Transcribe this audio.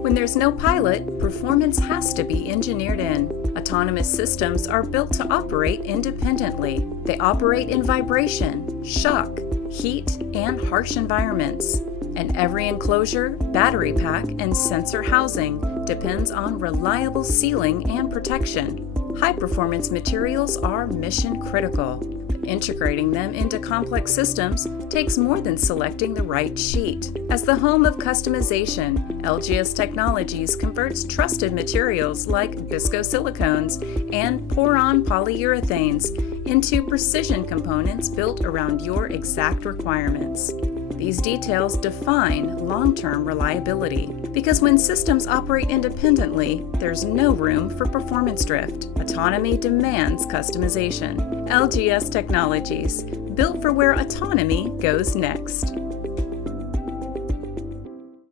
When there's no pilot, performance has to be engineered in. Autonomous systems are built to operate independently. They operate in vibration, shock, heat, and harsh environments. And every enclosure, battery pack, and sensor housing depends on reliable sealing and protection. High-performance materials are mission critical. Integrating them into complex systems takes more than selecting the right sheet. As the home of customization, LGS Technologies converts trusted materials like BISCO silicones and PORON polyurethanes into precision components built around your exact requirements. These details define long-term reliability, because when systems operate independently, there's no room for performance drift. Autonomy demands customization. LGS Technologies, built for where autonomy goes next.